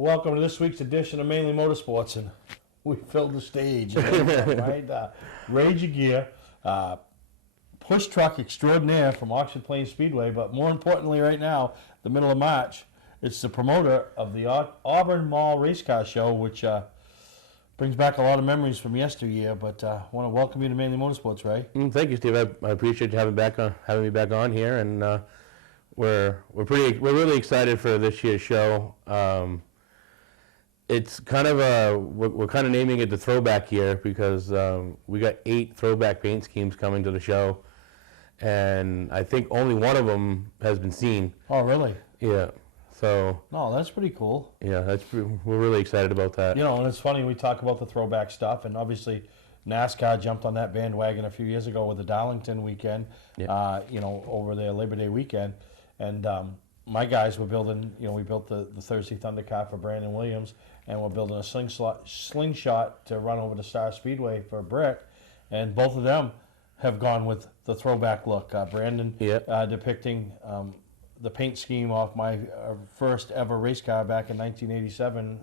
welcome to this week's edition of Mainly Motorsports, and we filled the stage, right? Rage of Gear, push truck extraordinaire from Oxford Plains Speedway, but more importantly right now, the middle of March, it's the promoter of the Auburn Mall Race Car Show, which brings back a lot of memories from yesteryear, but I want to welcome you to Mainly Motorsports, Ray. Thank you, Steve. I appreciate you having me back on here, and we're really excited for this year's show. It's kind of we're kind of naming it the throwback year because we got 8 throwback paint schemes coming to the show, and I think only one of them has been seen. Oh, really? Yeah. So. No, that's pretty cool. Yeah, we're really excited about that. You know, and it's funny, we talk about the throwback stuff, and obviously NASCAR jumped on that bandwagon a few years ago with the Darlington weekend, over their Labor Day weekend. And my guys were building, we built the Thursday Thunder car for Brandon Williams, and we're building a slingshot to run over to Star Speedway for Brick. And both of them have gone with the throwback look. Brandon depicting the paint scheme off my first ever race car back in 1987,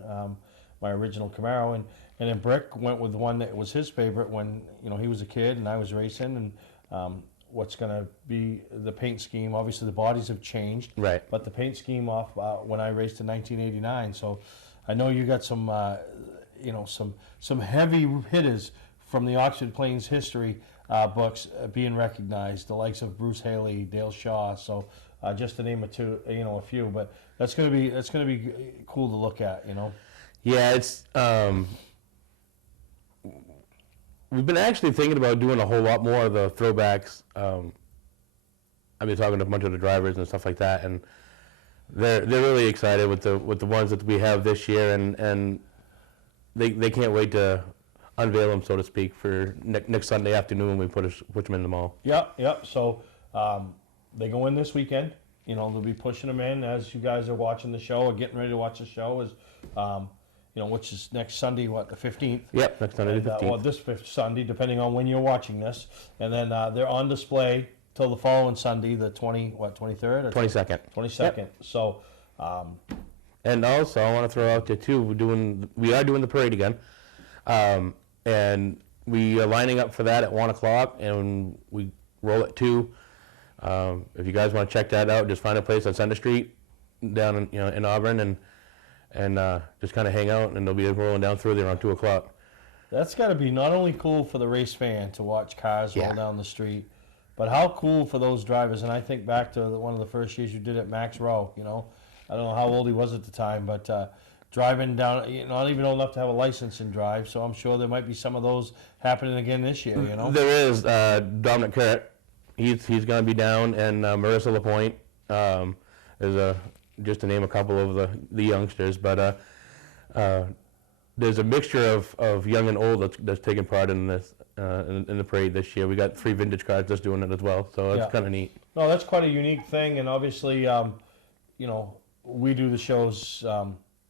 my original Camaro. And then Brick went with one that was his favorite when he was a kid and I was racing. And what's going to be the paint scheme. Obviously, the bodies have changed, right? But the paint scheme off when I raced in 1989. So I know you got some, some heavy hitters from the Oxford Plains history books being recognized. The likes of Bruce Haley, Dale Shaw. So just to name a few. But that's going to be cool to look at. Yeah, it's. We've been actually thinking about doing a whole lot more of the throwbacks. I've been talking to a bunch of the drivers and stuff like that, and they're really excited with the ones that we have this year, and they can't wait to unveil them, so to speak, for next Sunday afternoon when we put them in the mall. Yep. So they go in this weekend. They'll be pushing them in as you guys are watching the show or getting ready to watch the show. Which is next Sunday, the 15th? Yep, next Sunday, the 15th. Or this Sunday, depending on when you're watching this. And then they're on display till the following Sunday, the 23rd? Or 22nd. 22nd. Yep. So. And also, I want to throw out there, too, we are doing the parade again. And we are lining up for that at 1 o'clock, and we roll at 2. If you guys want to check that out, just find a place on Center Street down in Auburn, and just kind of hang out, and they'll be rolling down through there around 2 o'clock. That's got to be not only cool for the race fan to watch cars roll down the street, but how cool for those drivers. And I think back to one of the first years you did at Max Rowe. I don't know how old he was at the time, but driving down, not even old enough to have a license and drive. So I'm sure there might be some of those happening again this year. There is Dominic Kurt. He's going to be down, and Marissa LaPointe. Just to name a couple of the youngsters, but there's a mixture of young and old that's taking part in this in the parade this year. We got 3 vintage cars that's doing it as well, so it's kind of neat. No, that's quite a unique thing, and obviously, we do the shows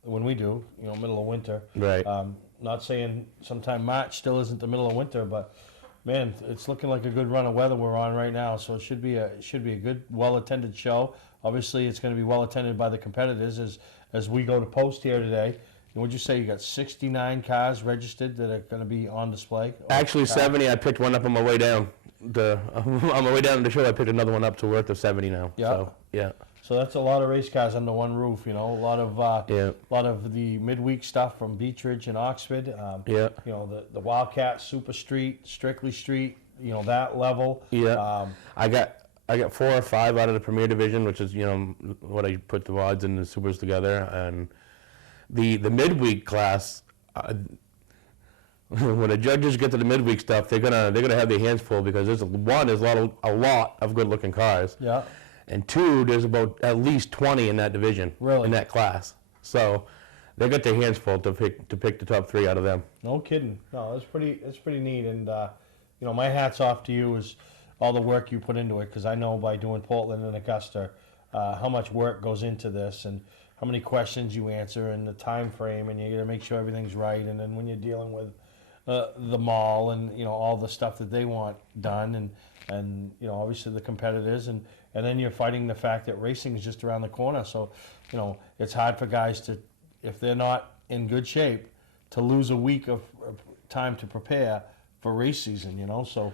when we do, middle of winter. Right. Not saying sometime March still isn't the middle of winter, but man, it's looking like a good run of weather we're on right now, so it should be a good, well-attended show. Obviously, it's going to be well-attended by the competitors as we go to post here today. And would you say you got 69 cars registered that are going to be on display? Actually, 70. I picked one up on my way down. On my way down to the show, I picked another one up to worth of 70 now. Yeah. So, yeah. So that's a lot of race cars under one roof. A lot of the midweek stuff from Beechridge and Oxford. The Wildcat, Super Street, Strictly Street. That level. Yeah. I got 4 or 5 out of the Premier Division, which is what I put the odds and the supers together, and the midweek class. When the judges get to the midweek stuff, they're gonna have their hands full because there's a lot of good looking cars. Yeah. And 2, there's about at least 20 in that division. Really? In that class. So they got their hands full to pick the top 3 out of them. No kidding. No, it's pretty neat, and my hat's off to you as all the work you put into it, because I know by doing Portland and Augusta how much work goes into this and how many questions you answer and the time frame, and you got to make sure everything's right. And then when you're dealing with the mall and all the stuff that they want done, and obviously the competitors, and then you're fighting the fact that racing is just around the corner. So it's hard for guys to if they're not in good shape, to lose a week of time to prepare for race season, So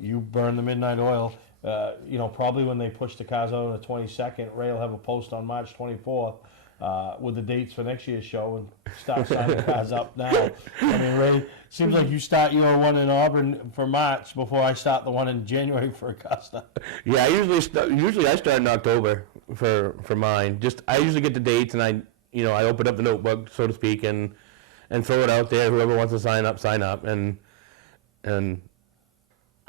you burn the midnight oil. Probably when they push the cars out on the 22nd, Ray will have a post on March 24th with the dates for next year's show and start signing cars up now. I mean, Ray, seems like you start your one in Auburn for March before I start the one in January for Augusta. Yeah, I usually I start in October for mine. I usually get the dates and I open up the notebook, so to speak, and throw it out there. Whoever wants to sign up, and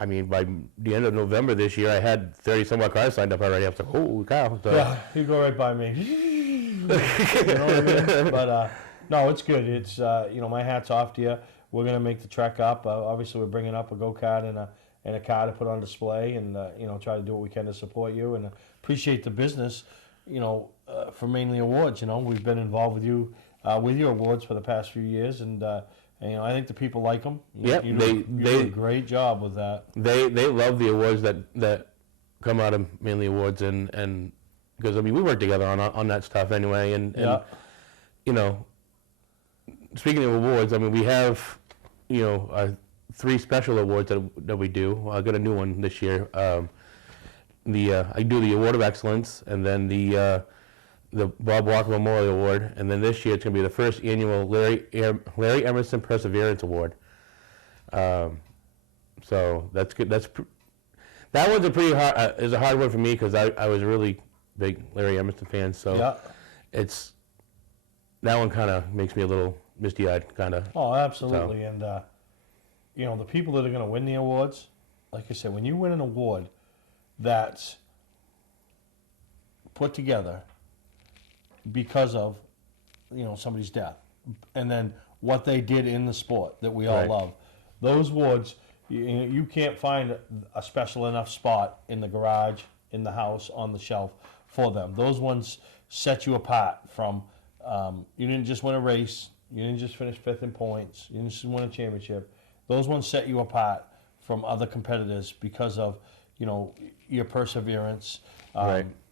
I mean, by the end of November this year, I had 30 some odd cars signed up already. I was like, holy cow! So. Yeah, you go right by me. You know what I mean? But no, it's good. It's my hat's off to you. We're gonna make the trek up. Obviously, we're bringing up a go-kart and a car to put on display, and try to do what we can to support you and appreciate the business. For Mainely Awards. We've been involved with you with your awards for the past few years, and I think the people like them. Yeah, you do a great job with that. They love the awards that come out of Mainely Awards, and because we work together on that stuff anyway, and speaking of awards, we have 3 special awards that we do. I got a new one this year. I do the Award of Excellence, and then the Bob Walker Memorial Award, and then this year it's going to be the first annual Larry Emerson Perseverance Award. So that's good. That one's is a hard one for me because I was a really big Larry Emerson fan. So that one kind of makes me a little misty-eyed, kind of. Oh, absolutely. So. And the people that are going to win the awards, like I said, when you win an award that's put together because of somebody's death, and then what they did in the sport that we all love, those awards, you can't find a special enough spot in the garage, in the house, on the shelf for them. Those ones set you apart from you didn't just win a race, you didn't just finish 5th in points, you didn't just win a championship. Those ones set you apart from other competitors because of your perseverance,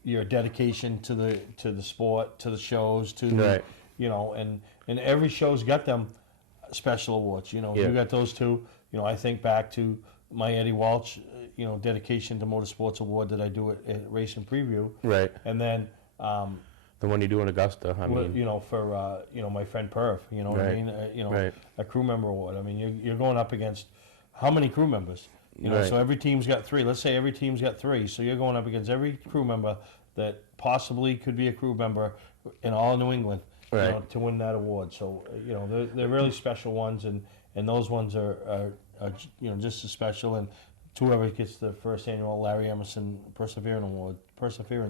your dedication to the sport, to the shows, to the, and every show's got them special awards. You got those two. I think back to my Eddie Walsh, dedication to Motorsports award that I do at Race and Preview. Right. And then the one you do in Augusta. For my friend Perf. What I mean? A crew member award. I mean, you're going up against how many crew members? So every team's got 3. Let's say every team's got 3. So you're going up against every crew member that possibly could be a crew member in all of New England, to win that award. So they're really special ones, and those ones are just as special. And whoever gets the first annual Larry Emerson Perseverance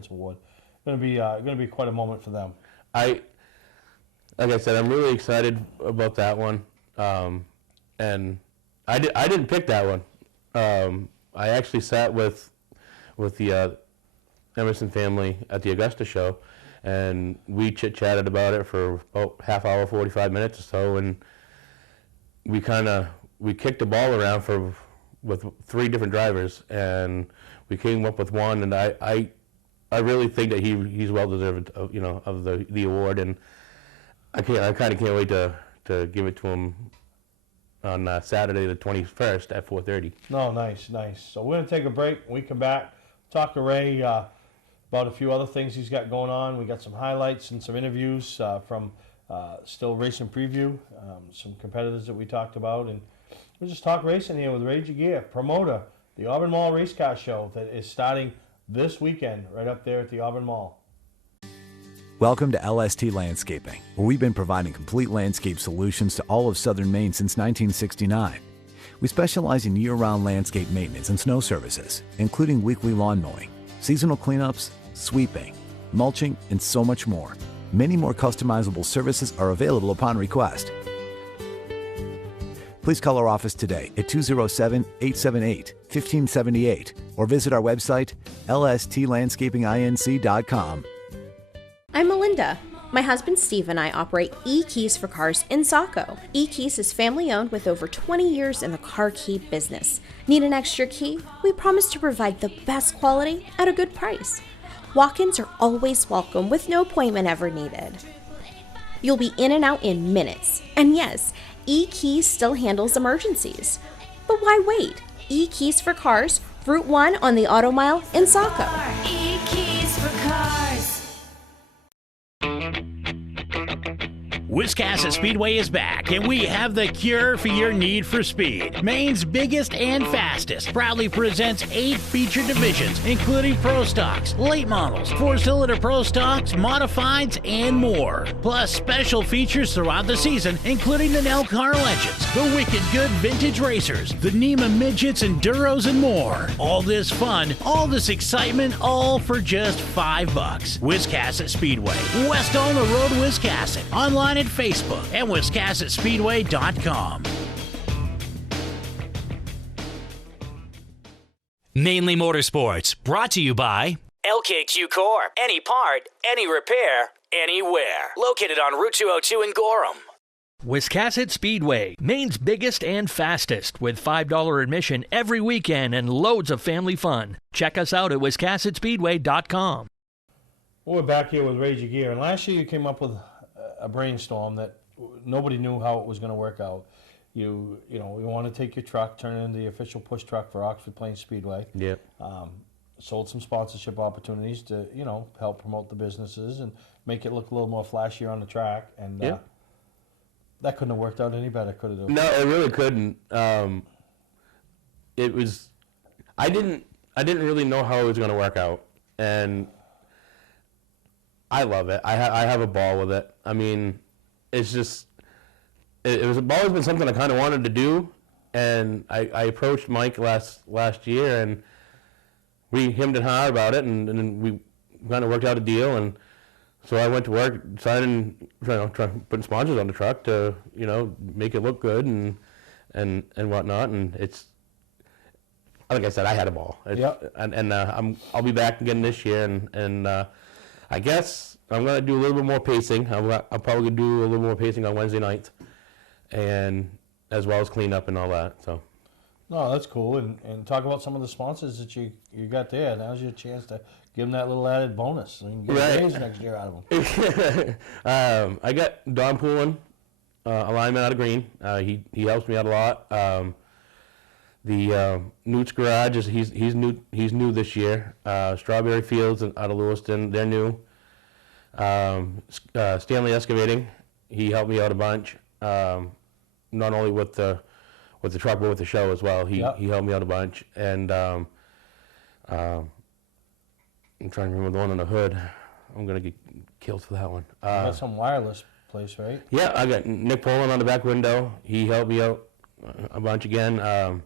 Award, going to be quite a moment for them. Like I said, I'm really excited about that one, and I didn't pick that one. I actually sat with the Emerson family at the Augusta show, and we chit-chatted about it for about half hour, 45 minutes or so, and we kicked the ball around with 3 different drivers, and we came up with one, and I really think that he's well deserved of the award, and I kind of can't wait to give it to him on Saturday the 21st at 4:30. No, nice. So we're going to take a break. When we come back, talk to Ray about a few other things he's got going on. We got some highlights and some interviews from Still Racing Preview, some competitors that we talked about, and we'll just talk racing here with Ray Jaguar, promoter, the Auburn Mall Race Car Show that is starting this weekend right up there at the Auburn Mall. Welcome to LST Landscaping, where we've been providing complete landscape solutions to all of southern Maine since 1969. We specialize in year-round landscape maintenance and snow services, including weekly lawn mowing, seasonal cleanups, sweeping, mulching, and so much more. Many more customizable services are available upon request. Please call our office today at 207-878-1578 or visit our website, lstlandscapinginc.com. I'm Melinda. My husband Steve and I operate E-Keys for Cars in Saco. E-Keys is family-owned with over 20 years in the car key business. Need an extra key? We promise to provide the best quality at a good price. Walk-ins are always welcome with no appointment ever needed. You'll be in and out in minutes. And yes, E-Keys still handles emergencies. But why wait? E-Keys for Cars, Route 1 on the Auto Mile in Saco. E-Keys for Cars. Wiscasset Speedway is back, and we have the cure for your need for speed. Maine's biggest and fastest proudly presents 8 feature divisions, including Pro Stocks, late models, 4-cylinder Pro Stocks, modifieds, and more. Plus special features throughout the season, including the Nell Car Legends, the Wicked Good Vintage Racers, the NEMA Midgets, Enduros, and more. All this fun, all this excitement, all for just $5. Wiscasset Speedway, west on the road, Wiscasset. Online at Facebook and WiscassetSpeedway.com. Mainely Motorsports, brought to you by LKQ Core. Any part, any repair, anywhere. Located on Route 202 in Gorham. Wiscasset Speedway, Maine's biggest and fastest, with $5 admission every weekend and loads of family fun. Check us out at WiscassetSpeedway.com. We're back here with Rage Your Gear, and last year you came up with a brainstorm that nobody knew how it was going to work out. You want to take your truck, turn it into the official push truck for Oxford Plains Speedway. Yep. Sold some sponsorship opportunities to help promote the businesses and make it look a little more flashier on the track. And that couldn't have worked out any better, could it? No, it really couldn't. It was. I didn't really know how it was going to work out, and I love it. I have a ball with it. I mean, it's just, it was always been something I kind of wanted to do, and I approached Mike last year, and we hemmed and hawed about it, and then we kind of worked out a deal, and so I went to work, signing, putting sponsors on the truck to make it look good and whatnot, and it's, like I said, I had a ball. Yep. And I'll be back again this year, and I guess I'm going to do a little bit more pacing. I'll probably do a little more pacing on Wednesday nights, and as well as clean up and all that. So. No, that's cool. And talk about some of the sponsors that you got there. Now's your chance to give them that little added bonus so you can get a raise next year out of them. I got Don Poulin, a lineman out of Green. He helps me out a lot. The Newt's Garage he's new this year. Strawberry Fields out of Lewiston, they're new. Stanley Excavating, he helped me out a bunch. Not only with the truck but with the show as well. He helped me out a bunch. And I'm trying to remember the one on the hood. I'm gonna get killed for that one. You got some wireless place, right? Yeah, I got Nick Poland on the back window. He helped me out a bunch again. I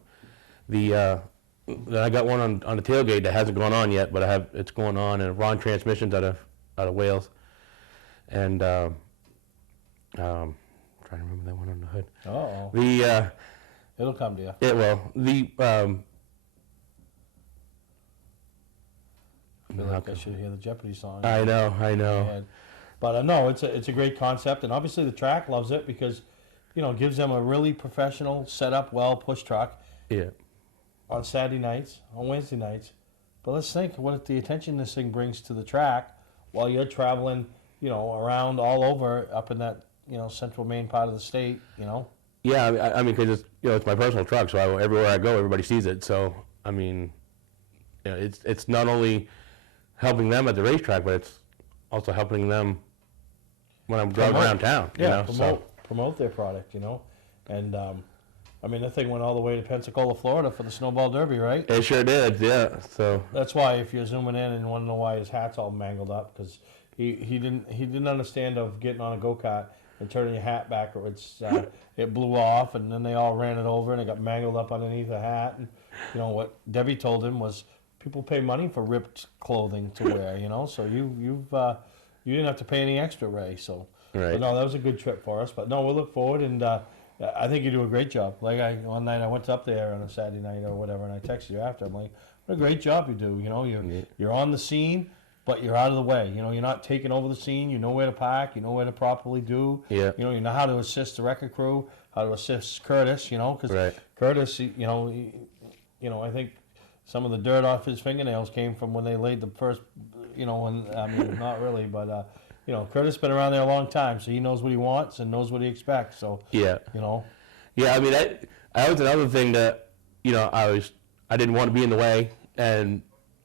got one on the tailgate that hasn't gone on yet, but it's going on. And Ron Transmissions out of Wales, and trying to remember that one on the hood. Uh-oh. It'll come to you. It will. I feel like I should hear the Jeopardy song. I know. But no, it's a great concept, and obviously the track loves it because, it gives them a really professional, set up well push truck. Yeah. On Saturday nights, on Wednesday nights. But let's think what the attention this thing brings to the track while you're traveling, around all over up in that, central Maine part of the state, Yeah, I mean, because it's my personal truck, so everywhere I go, everybody sees it. So, I mean, it's not only helping them at the racetrack, but it's also helping them when I'm driving around town. Promote their product, and I mean, the thing went all the way to Pensacola, Florida for the Snowball Derby, right? It sure did, yeah. So that's why if you're zooming in and you want to know why his hat's all mangled up, because he didn't understand of getting on a go-kart and turning your hat backwards. It blew off, and then they all ran it over, and it got mangled up underneath the hat. And what Debbie told him was, people pay money for ripped clothing to wear, So you didn't have to pay any extra, Ray. So, right. But no, that was a good trip for us. But no, we'll look forward, and I think you do a great job. Like one night I went up there on a Saturday night or whatever, and I texted you after. I'm like, what a great job you do. You're on the scene, but you're out of the way. You're not taking over the scene. You know where to park. You know where to properly do. Yeah. You know how to assist the record crew, how to assist Curtis. Because right. Curtis, I think some of the dirt off his fingernails came from when they laid the first. Not really, but you know, Curtis been around there a long time, so he knows what he wants and knows what he expects. So Yeah. you know, Yeah, I mean, I was another thing that, you know, I didn't want to be in the way, and,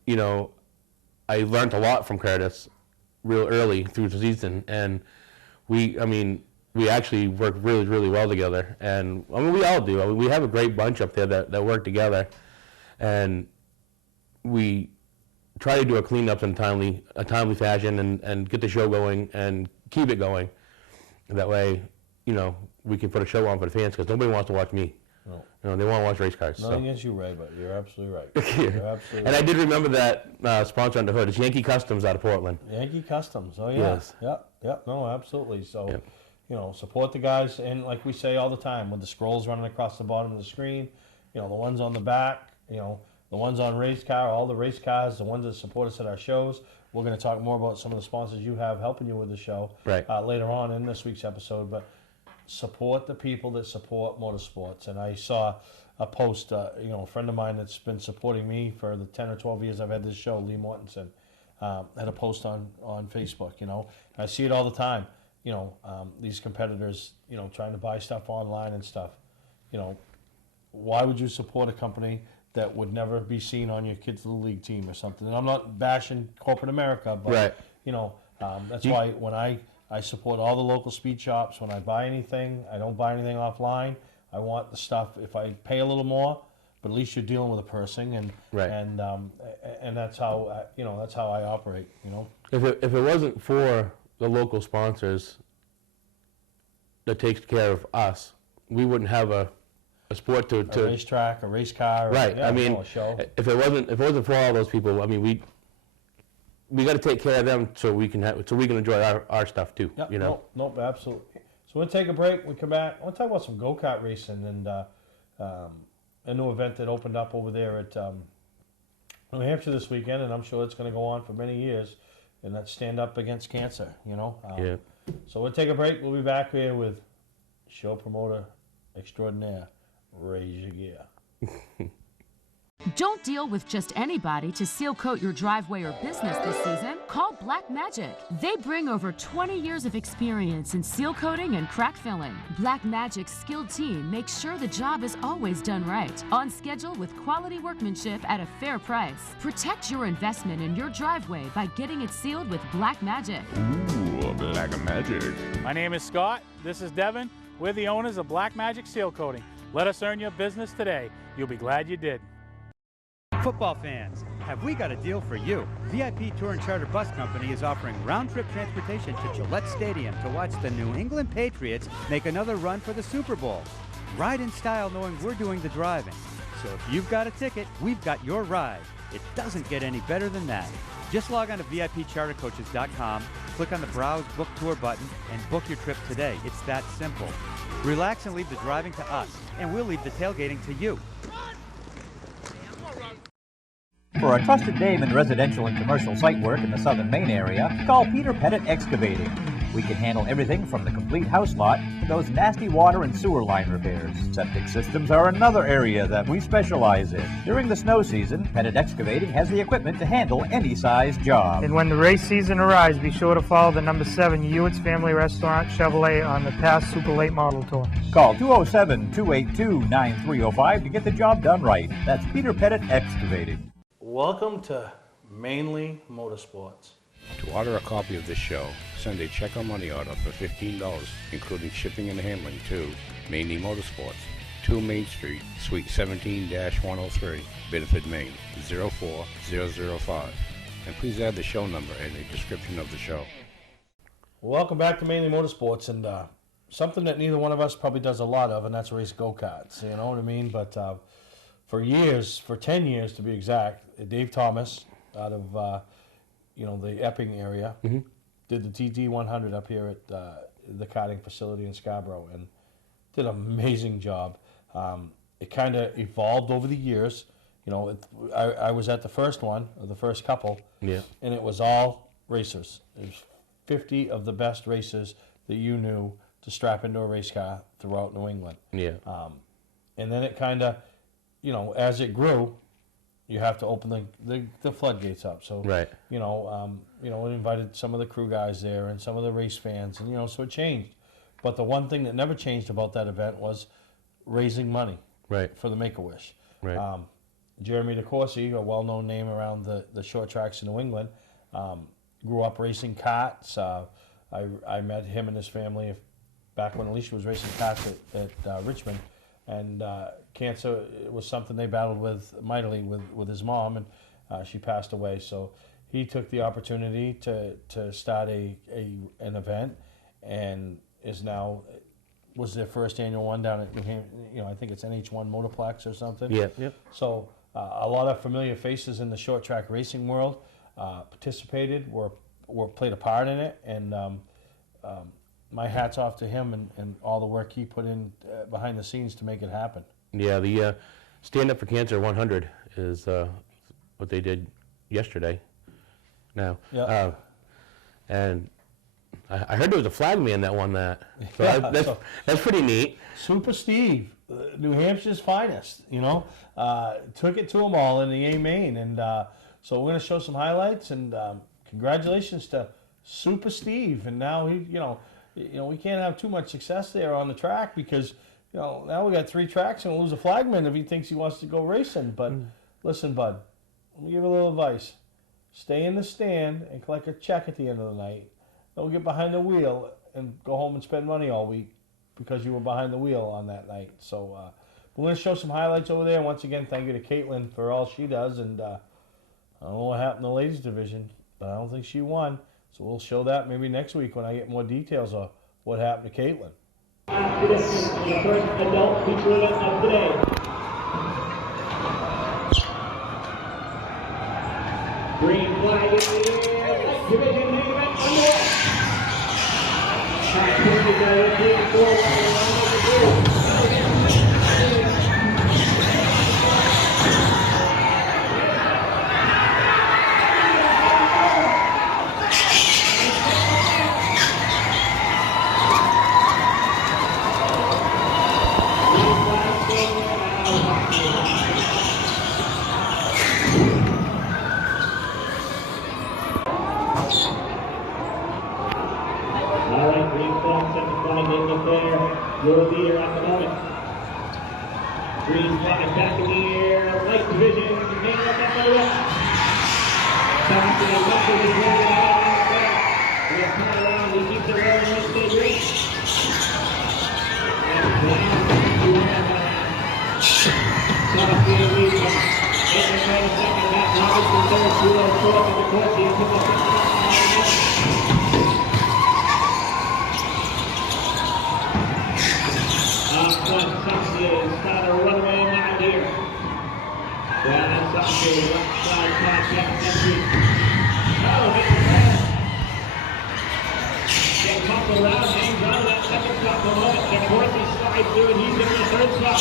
you know, I learned a lot from Curtis real early through the season, and we actually work really, really well together, and I mean, we all do. I mean, we have a great bunch up there that work together, and we try to do a cleanup in a timely fashion, and get the show going and keep it going. That way, you know, we can put a show on for the fans, because nobody wants to watch me. no. You know, they want to watch race cars. Nothing So. against you, Ray, but you're absolutely right. Yeah. You're absolutely And I right. did remember that sponsor on the hood. It's Yankee Customs out of Portland. Yankee Customs. Oh yeah. Yes. Yep. No, absolutely. So, Yep. you know, support the guys, and like we say all the time, with the scrolls running across the bottom of the screen, you know, the ones on the back, you know, the ones on race car, all the race cars, the ones that support us at our shows. We're going to talk more about some of the sponsors you have helping you with the show Right. Later on in this week's episode. But support the people that support motorsports. And I saw a post, you know, a friend of mine that's been supporting me for the 10 or 12 years I've had this show, Lee Mortensen, had a post on Facebook, you know. I see it all the time, you know, these competitors, you know, trying to buy stuff online and stuff. You know, why would you support a company that would never be seen on your kids' little league team or something? And I'm not bashing corporate America, but, Right. you know, that's why when I support all the local speed shops. When I buy anything, I don't buy anything offline. I want the stuff, if I pay a little more, but at least you're dealing with a person, and Right. and that's how you know, that's how I operate. You know, If it wasn't for the local sponsors that takes care of us, we wouldn't have a sport to a racetrack, a race car, right. Yeah, I mean, a show. if it wasn't for all those people, I mean, we got to take care of them so we can enjoy our stuff too. Yep, You know. Nope, absolutely. So we'll take a break. We come back. I want to talk about some go-kart racing and a new event that opened up over there at New Hampshire this weekend, and I'm sure it's going to go on for many years. And that's Stand Up Against Cancer. You know. Yeah. So we'll take a break. We'll be back here with show promoter extraordinaire, Raise Your Gear. Don't deal with just anybody to seal coat your driveway or business this season. Call Black Magic. They bring over 20 years of experience in seal coating and crack filling. Black Magic's skilled team makes sure the job is always done right, on schedule with quality workmanship at a fair price. Protect your investment in your driveway by getting it sealed with Black Magic. Ooh, Black Magic. My name is Scott. This is Devin. We're the owners of Black Magic Seal Coating. Let us earn your business today. You'll be glad you did. Football fans, have we got a deal for you? VIP Tour and Charter Bus Company is offering round-trip transportation to Gillette Stadium to watch the New England Patriots make another run for the Super Bowl. Ride in style knowing we're doing the driving. So if you've got a ticket, we've got your ride. It doesn't get any better than that. Just log on to VIPChartercoaches.com, click on the Browse Book Tour button, and book your trip today. It's that simple. Relax and leave the driving to us, and we'll leave the tailgating to you. For a trusted name in residential and commercial site work in the southern Maine area, call Peter Pettit Excavating. We can handle everything from the complete house lot to those nasty water and sewer line repairs. Septic systems are another area that we specialize in. During the snow season, Pettit Excavating has the equipment to handle any size job. And when the race season arrives, be sure to follow the number 7 Hewitt's Family Restaurant Chevrolet on the past Super Late Model Tour. Call 207-282-9305 to get the job done right. That's Peter Pettit Excavating. Welcome to Mainely Motorsports. To order a copy of this show, send a check or money order for $15, including shipping and handling to Mainely Motorsports, 2 Main Street, Suite 17-103, Biddeford, Maine, 04005. And please add the show number in the description of the show. Welcome back to Mainly Motorsports, and something that neither one of us probably does a lot of, and that's race go-karts. You know what I mean? But for years, for 10 years to be exact, Dave Thomas out of the Epping area did the TT 100 up here at the karting facility in Scarborough, and did an amazing job. It kind of evolved over the years. You know, I was at the first one, or the first couple, Yeah. and it was all racers. It was 50 of the best racers that you knew to strap into a race car throughout New England. Yeah. And then it kind of, you know, as it grew, you have to open the floodgates up. So, right. We invited some of the crew guys there and some of the race fans, and so it changed. But the one thing that never changed about that event was raising money, right, for the Make-A-Wish. Right. Jeremy DeCourcy, a well-known name around the short tracks in New England, grew up racing karts. I met him and his family back when Alicia was racing karts at Richmond, and cancer was something they battled with mightily with his mom, and she passed away. So he took the opportunity to start an event, and was their first annual one down at New Hampshire. I think it's NH1 Motorplex or something. Yeah. Yep. So a lot of familiar faces in the short track racing world participated, were played a part in it, and my hat's off to him and all the work he put in behind the scenes to make it happen. Yeah, the Stand Up for Cancer 100 is what they did yesterday. Now, yeah. And I heard there was a flagman that won that. So that's pretty neat. Super Steve, New Hampshire's finest. Took it to them all in the A main, and so we're going to show some highlights. And congratulations to Super Steve. And now we can't have too much success there on the track because now we got 3 tracks and we'll lose a flagman if he thinks he wants to go racing. But listen, bud, let me give you a little advice. Stay in the stand and collect a check at the end of the night. Don't get behind the wheel and go home and spend money all week because you were behind the wheel on that night. So we're going to show some highlights over there. Once again, thank you to Caitlin for all she does. And I don't know what happened in the ladies division, but I don't think she won. So we'll show that maybe next week when I get more details of what happened to Caitlin. This is the first adult feature event of the day. Green flag in the air. Division main event underway. Try to push it down, 3 and 4 while your leader at the moment. Green flag back in the air, light division, main event underway. Sanford and Moody is ready to get on the track. We'll turn around, we keep the road and let's stay green. And Sanford leads them. Taking right a second, Matt Robinson third, 204 to the course. He took the second round. Got a runaway line here. That's Sanford, left side contact entry. Oh, hit the pass. Get coupled around, hangs on to that second spot for a moment. And fourth, he slides through, and he's in the third spot.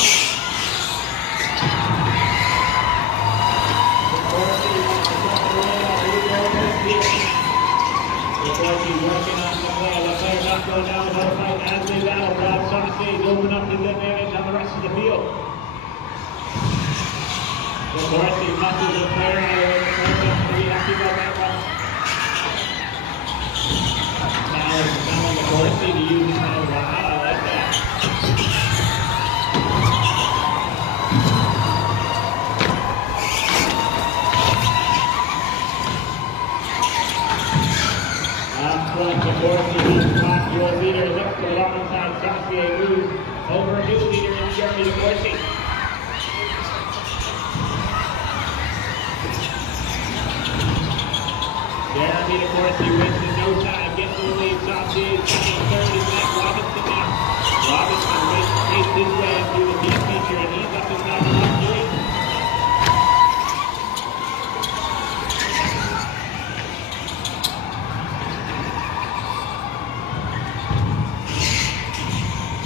He's working on the play. The player not going down the whole fight as they battle. Rob Sanford open up his advantage on the rest of the field. Gorham muscles the player out of the first. Pretty happy about that one. Now it's telling Gorham to use his hand. Wow, I like that. Your leader looks to the long side. Sanford moves over a new leader in Jeremy DeCourcy. Jeremy DeCourcy wins in no time, gets the lead. Sanford second, third is Matt Robinson now. Robinson raced his way through the team feature, and he's up inside the top 3.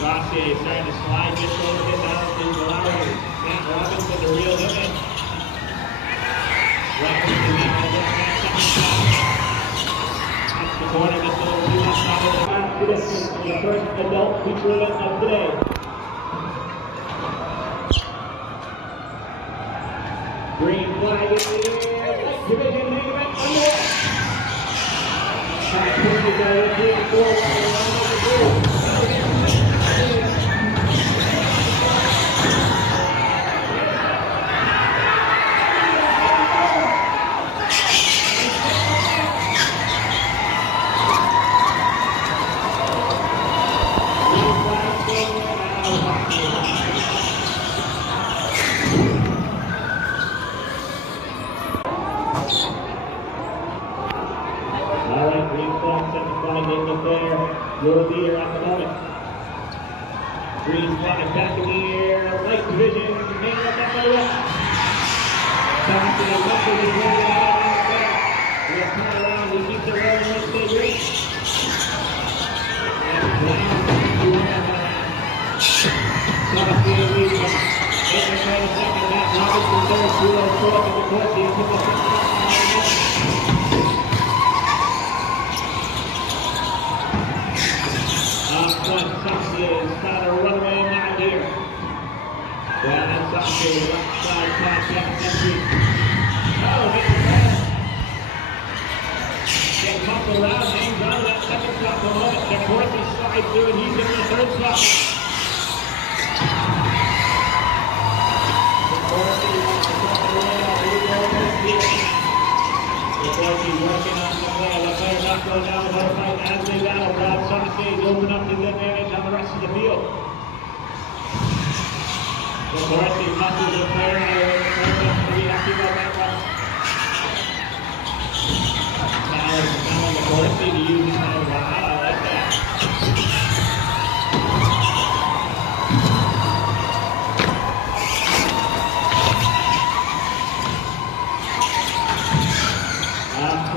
Sanford starting to slide just a little bit down to the line. Matt Robinson to reel him in. Robinson now on that second shot. That's the corner, just a little too much out of the back. This is the first adult feature event of the day. Green flag the moment. Green flag back in the air, light division, Mainely back on the left. Sanford is up to the ground, we'll turn around, we keep the road, let's stay green. Sanford leads them. Making for the second half, Robinson third, 204 to the court, he took the second half. Sanford got a runaway line here. Well, that's Sanford, left side contact, entry. Oh, hit the pass. Gets bumped around, hangs on to that second spot for a moment. DeCourcy slides through, and he's in the third spot. DeCourcy wants to come away off the road here. DeCourcy working on the play. The player not going down the whole fight as they battle. Brad Sanford open up his advantage on the rest of the field. DeCourcy muscles the player out of the player. Pretty happy about that one. Now it's telling DeCourcy to use his hand. Wow, I like that.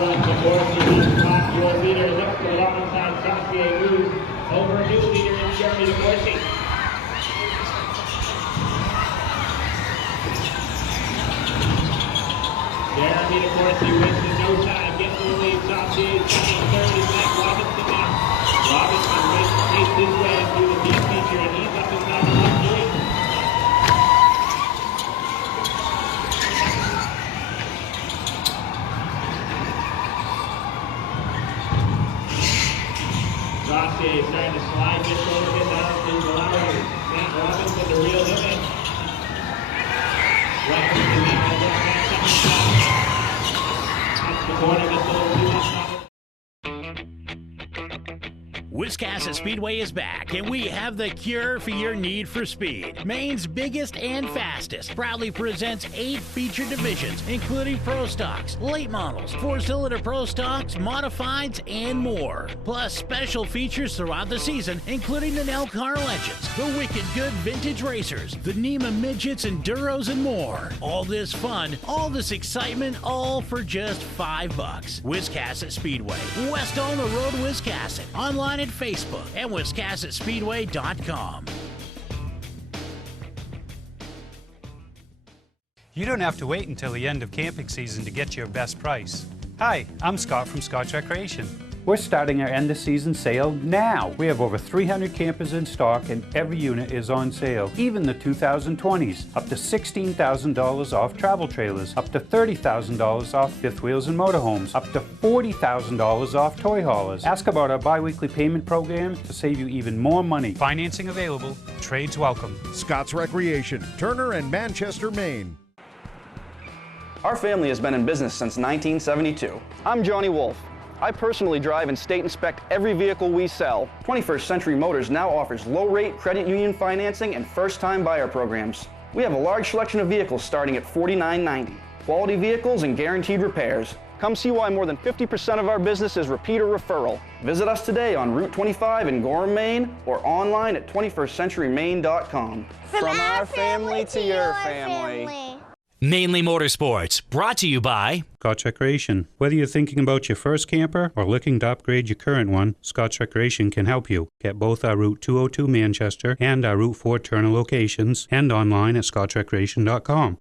DeCourcy, your leader is up to the long side. Sanford moves over a new leader in Jeremy DeCourcy. Jeremy DeCourcy wins in no time, gets the lead. Sanford second, third is back. Robinson now. Robinson takes his way through the deep feature, and he's up his number 1 3. Sanford starting to slide just a little bit down to the line. St. Robinson to reel him in. Robinson now has that second shot. That's the corner, just a little too much. Wiscasset Speedway is back, and we have the cure for your need for speed. Maine's biggest and fastest proudly presents 8 featured divisions, including Pro Stocks, late models, 4-cylinder Pro Stocks, modifieds, and more. Plus special features throughout the season, including the Nell Car Legends, the Wicked Good Vintage Racers, the NEMA Midgets, Enduros, and more. All this fun, all this excitement, all for just $5. Wiscasset Speedway, west on the road, Wiscasset. Online at Facebook and WiscassetSpeedway.com. You don't have to wait until the end of camping season to get your best price. Hi, I'm Scott from Scott's Recreation. We're starting our end of season sale now. We have over 300 campers in stock and every unit is on sale, even the 2020s. Up to $16,000 off travel trailers, up to $30,000 off fifth wheels and motorhomes, up to $40,000 off toy haulers. Ask about our bi-weekly payment program to save you even more money. Financing available, trades welcome. Scott's Recreation, Turner and Manchester, Maine. Our family has been in business since 1972. I'm Johnny Wolf. I personally drive and state inspect every vehicle we sell. 21st Century Motors now offers low-rate credit union financing and first-time buyer programs. We have a large selection of vehicles starting at $49.90. Quality vehicles and guaranteed repairs. Come see why more than 50% of our business is repeat or referral. Visit us today on Route 25 in Gorham, Maine, or online at 21stcenturymaine.com. From our family to your family. Mainely Motorsports, brought to you by Scott's Recreation. Whether you're thinking about your first camper or looking to upgrade your current one, Scott's Recreation can help you. Get both our Route 202 Manchester and our Route 4 Turner locations and online at scottsrecreation.com.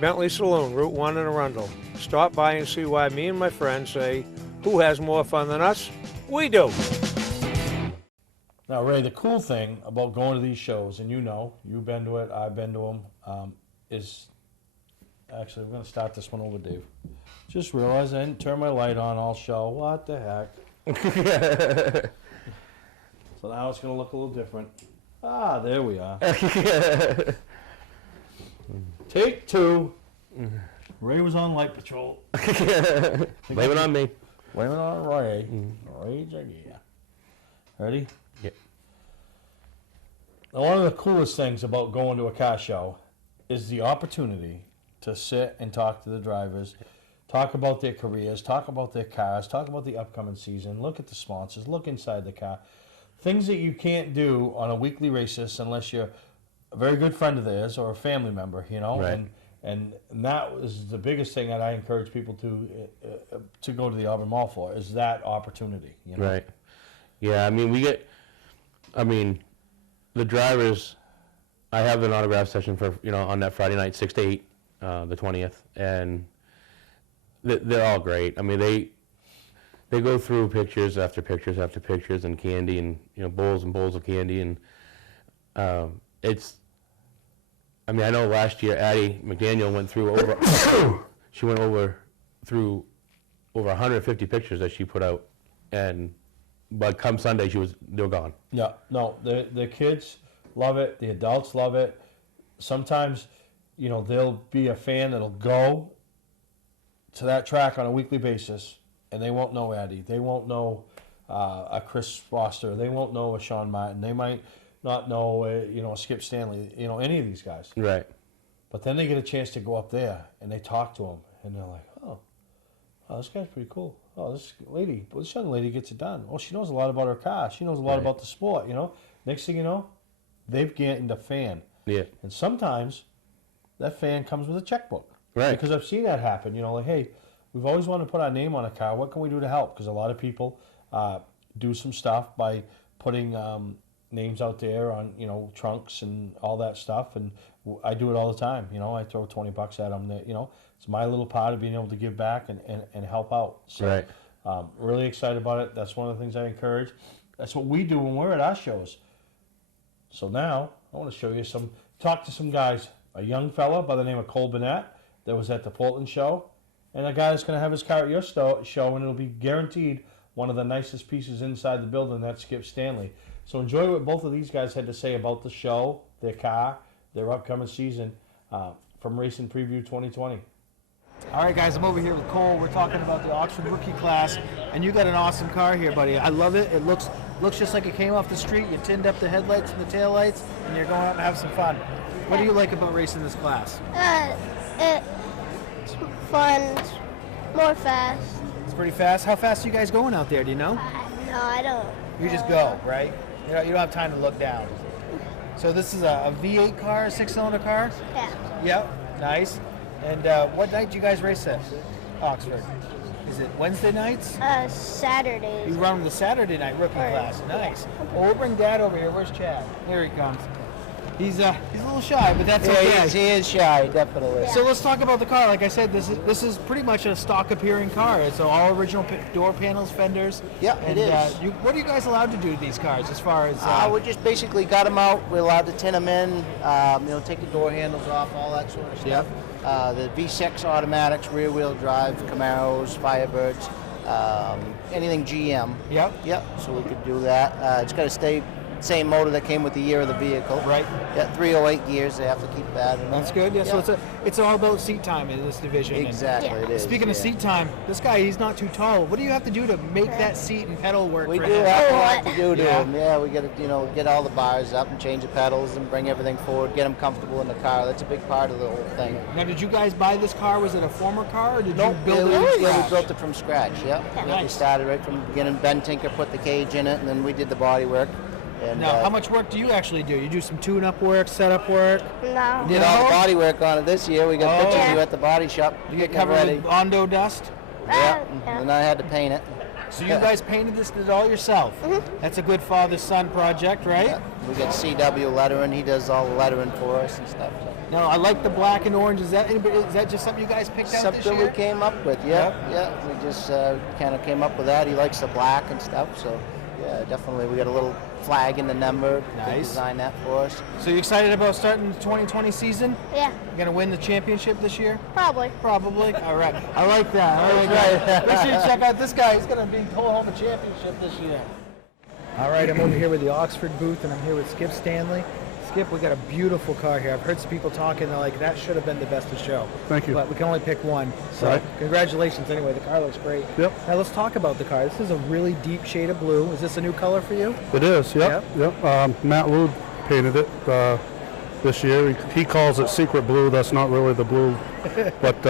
Bentley Saloon, Route 1 in Arundel. Stop by and see why me and my friends say, who has more fun than us? We do. Now, Ray, the cool thing about going to these shows, and you know, you've been to it, I've been to them, is actually, we're going to start this one over, Dave. Just realized I didn't turn my light on all show. What the heck? So now it's going to look a little different. Ah, there we are. Take 2. Ray was on light patrol. Blame it on me. Blame it on Ray. Ray's idea. Ready? Yeah. Now, one of the coolest things about going to a car show is the opportunity to sit and talk to the drivers, talk about their careers, talk about their cars, talk about the upcoming season, look at the sponsors, look inside the car. Things that you can't do on a weekly basis unless you're a very good friend of theirs or a family member, you know. Right. And that was the biggest thing that I encourage people to go to the Auburn Mall for, is that opportunity. You know? Right. Yeah, I mean, the drivers, I have an autograph session for, on that Friday night, 6 to 8, the 20th, and they're all great. I mean, they go through pictures after pictures after pictures and candy and, bowls and bowls of candy, and I know last year Addie McDaniel went through through over 150 pictures that she put out, but come Sunday they were gone. Yeah, no, the kids love it, the adults love it. Sometimes, there'll be a fan that'll go to that track on a weekly basis, and they won't know Addie, they won't know a Chris Foster, they won't know a Sean Martin, they might not know a Skip Stanley, any of these guys. Right. But then they get a chance to go up there and they talk to them, and they're like, oh, this guy's pretty cool. Oh, this young lady gets it done. Oh, she knows a lot about her car. She knows a lot about the sport, Next thing you know, they've gained a fan. Yeah. And sometimes that fan comes with a checkbook. Right. Because I've seen that happen. Like, hey, we've always wanted to put our name on a car. What can we do to help? Because a lot of people do some stuff by putting names out there on, trunks and all that stuff. And I do it all the time. I throw $20 at them. It's my little part of being able to give back and help out. So, right. Really excited about it. That's one of the things I encourage. That's what we do when we're at our shows. So now I want to talk to some guys. A young fella by the name of Cole Burnett that was at the Portland show, and a guy that's going to have his car at your show, and it'll be guaranteed one of the nicest pieces inside the building. That's Skip Stanley. So enjoy what both of these guys had to say about the show, their car, their upcoming season from Racing Preview 2020. All right, guys, I'm over here with Cole. We're talking about the Oxford rookie class, and you got an awesome car here, buddy. I love it. It looks just like it came off the street. You tinned up the headlights and the taillights, and you're going out and have some fun. What do you like about racing this class? It's fun. It's more fast. It's pretty fast. How fast are you guys going out there? Do you know? No, I don't. You just go, right? You don't have time to look down. So this is a V8 car, a 6-cylinder car? Yeah. Yep, nice. And what night do you guys race at Oxford? Is it Wednesday nights? Saturdays. You run the Saturday night rookie class. Nice. Well, we'll bring Dad over here. Where's Chad? Here he comes. He's a little shy, but that's okay. He is shy, definitely. So let's talk about the car. Like I said, this is pretty much a stock appearing car. It's all original door panels, fenders. Yeah, and, it is. What are you guys allowed to do to these cars as far as? We just basically got them out. We're allowed to tin them in, take the door handles off, all that sort of stuff. Yep. The V6 automatics, rear wheel drive, Camaros, Firebirds, anything GM. Yep. Yep, so we could do that. It's got to stay same motor that came with the year of the vehicle. Right. Yeah, 308 gears, they have to keep that. That's good. Yeah, so it's all about seat time in this division. Exactly, it is. Speaking of seat time, this guy, he's not too tall. What do you have to do to make that seat and pedal work We for do him? have a lot to do to him. Yeah, we got to, get all the bars up and change the pedals and bring everything forward, get him comfortable in the car. That's a big part of the whole thing. Now, did you guys buy this car? Was it a former car, or did you build it from from scratch? scratch? We built it from scratch, Nice. We started right from the beginning. Ben Tinker put the cage in it, and then we did the body work. And, now, how much work do you actually do? You do some tune-up work, setup work? No. We did all the body work on it this year. We got pictures of you at the body shop. You get covered with Ondo dust? Yeah, and I had to paint it. So you guys painted this, did it all yourself? That's a good father-son project, right? Yeah. We got CW lettering. He does all the lettering for us and stuff. Now, I like the black and orange. Is that just something you guys picked out this year? Something we came up with, yeah. We just kind of came up with that. He likes the black and stuff, so yeah, definitely. We got a little flag in the number. Nice. Design that for us. So you excited about starting the 2020 season? Yeah. You gonna win the championship this year? Probably. Probably. All right. I like that. All right. Make sure you check out this guy. He's gonna be pulling home a championship this year. All right. I'm over here with the Oxford booth, and I'm here with Skip Stanley. Skip, we got a beautiful car here. I've heard some people talking. They're like, that should have been the best of show. Thank you. But we can only pick one. So congratulations anyway. The car looks great. Yep. Now let's talk about the car. This is a really deep shade of blue. Is this a new color for you? It is, yep. Matt Wood painted it this year. He calls it secret blue. That's not really the blue. But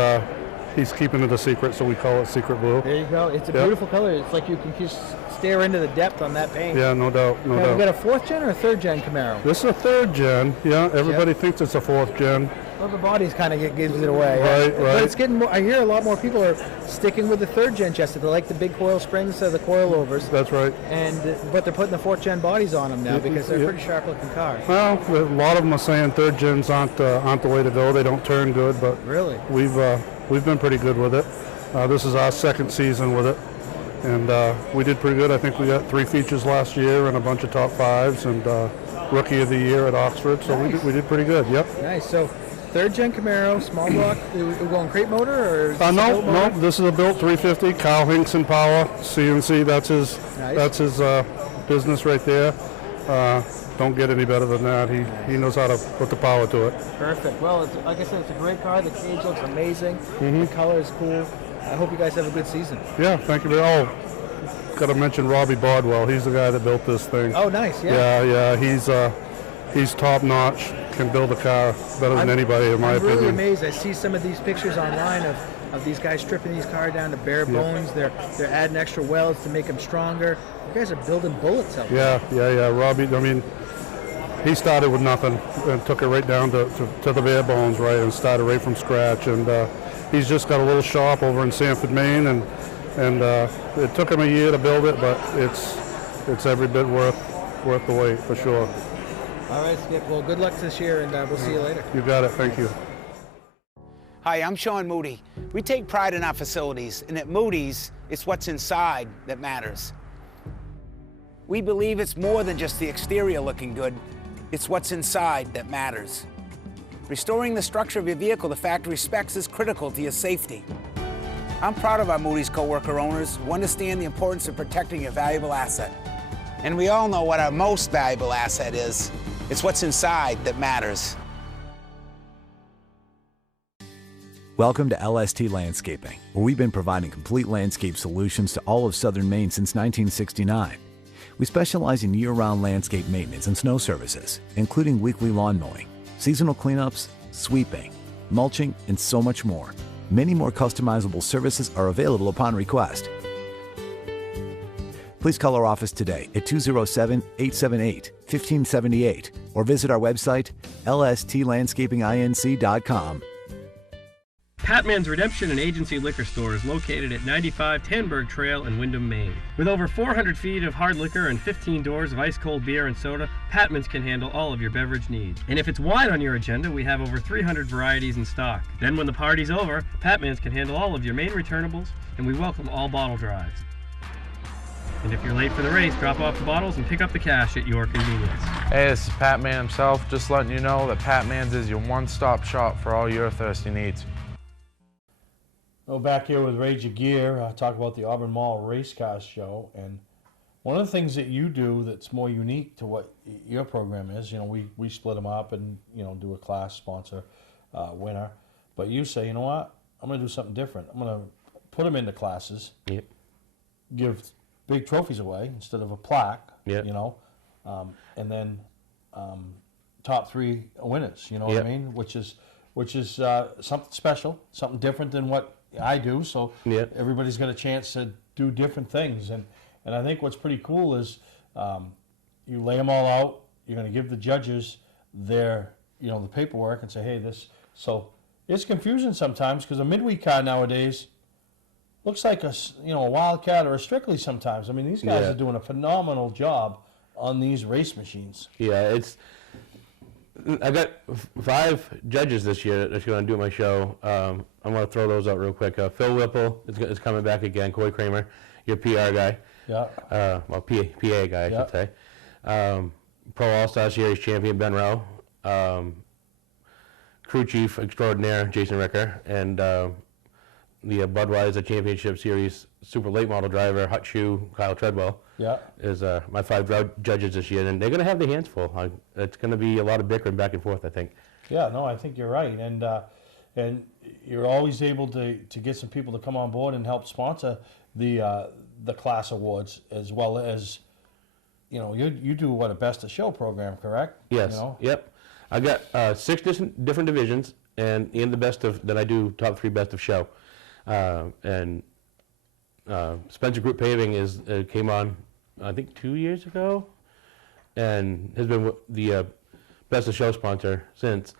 he's keeping it a secret, so we call it Secret Blue. There you go. It's a Yep. beautiful color. It's like you can just stare into the depth on that paint. Yeah, no doubt, no Have doubt. you got a 4th gen or a 3rd gen Camaro? This is a 3rd gen. Yeah, everybody thinks it's a 4th gen. Well, the body's kind of gives it away. Right, But right. it's getting more. I hear a lot more people are sticking with the 3rd gen chassis. They like the big coil springs instead of the coilovers. That's right. But they're putting the 4th gen bodies on them now because they're Yeah. pretty sharp looking cars. Well, a lot of them are saying 3rd gens aren't the way to go. They don't turn good, but really, we've been pretty good with it. This is our 2nd season with it, and we did pretty good. I think we got 3 features last year and a bunch of top 5s and Rookie of the Year at Oxford. So Nice. we did pretty good. Yep. Nice. So 3rd gen Camaro, small block. We're going crate motor or? Is this a No, built no. motor? This is a built 350. Kyle Hinkson Power, CNC. That's his. Nice. That's his business right there. Don't get any better than that. He knows how to put the power to it. Perfect. Well, like I said, it's a great car. The cage looks amazing. Mhm. The color is cool. I hope you guys have a good season. Yeah, thank you very much. Got to mention Robbie Bardwell. He's the guy that built this thing. Oh, nice. Yeah. Yeah. He's top notch. Can build a car better than anybody, in my I'm opinion. really amazed. I see some of these pictures online of these guys stripping these cars down to bare bones. They're adding extra welds to make them stronger. You guys are building bullets out there. Yeah. Robbie, I mean, he started with nothing and took it right down to the bare bones, right, and started right from scratch. And he's just got a little shop over in Sanford, Maine, and it took him a year to build it, but it's every bit worth the wait for sure. All right, Skip. Well, good luck this year, and we'll see you later. You got it. Thank you. Hi, I'm Sean Moody. We take pride in our facilities, and at Moody's, it's what's inside that matters. We believe it's more than just the exterior looking good, it's what's inside that matters. Restoring the structure of your vehicle to factory specs is critical to your safety. I'm proud of our Moody's co-worker owners who understand the importance of protecting your valuable asset. And we all know what our most valuable asset is. It's what's inside that matters. Welcome to LST Landscaping, where we've been providing complete landscape solutions to all of southern Maine since 1969. We specialize in year-round landscape maintenance and snow services, including weekly lawn mowing, seasonal cleanups, sweeping, mulching, and so much more. Many more customizable services are available upon request. Please call our office today at 207-878-1578 or visit our website, lstlandscapinginc.com. Patman's Redemption and Agency Liquor Store is located at 95 Tanberg Trail in Windham, Maine. With over 400 feet of hard liquor and 15 doors of ice-cold beer and soda, Patman's can handle all of your beverage needs. And if it's wine on your agenda, we have over 300 varieties in stock. Then when the party's over, Patman's can handle all of your Maine returnables, and we welcome all bottle drives. And if you're late for the race, drop off the bottles and pick up the cash at your convenience. Hey, this is Pat Man himself, just letting you know that Pat Man's is your one-stop shop for all your thirsty needs. Well, back here with Rage of Gear, talk about the Auburn Mall Race Cars Show, and one of the things that you do that's more unique to what your program is, we split them up and do a class sponsor winner, but you say, you know what, I'm going to do something different. I'm going to put them into classes, give big trophies away instead of a plaque, and then top 3 winners. You know what I mean? Which is something special, something different than what I do. So everybody's got a chance to do different things, and I think what's pretty cool is you lay them all out. You're going to give the judges their the paperwork and say, hey, this. So it's confusing sometimes because a midweek car nowadays looks like a Wildcat or a Strictly sometimes. I mean, these guys are doing a phenomenal job on these race machines. Yeah, I got 5 judges this year that's going to do my show. I'm going to throw those out real quick. Phil Whipple is coming back again. Corey Kramer, your PR guy. Yeah. PA guy, I should say. Pro All-Star Series champion Ben Rowe. Crew chief extraordinaire Jason Ricker. And the Budweiser Championship Series super late model driver Hut Shoe Kyle Treadwell. Is my 5 judges this year, and they're going to have their hands full. It's going to be a lot of bickering back and forth, I think. Yeah, no, I think you're right, and you're always able to get some people to come on board and help sponsor the class awards, as well as you do a best of show program, correct? Yes. Yep. I got 6 different divisions, and in the best of that I do top 3 best of show. And Spencer Group Paving came on, I think, 2 years ago, and has been the Best of Show sponsor since.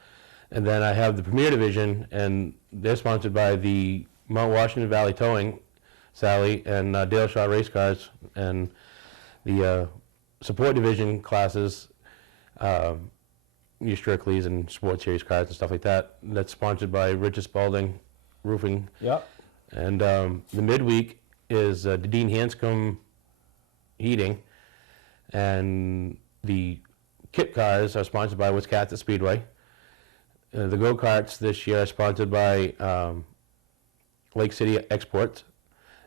And then I have the Premier Division, and they're sponsored by the Mount Washington Valley Towing, Sally, and Dale Shaw Race Cars, and the Support Division classes, your Strickleys and Sports Series cars and stuff like that. That's sponsored by Richard Spalding Roofing. Yep. And the midweek is the Dean Hanscom Heating, and the kit cars are sponsored by Wisconsin Speedway. The go-karts this year are sponsored by Lake City Exports,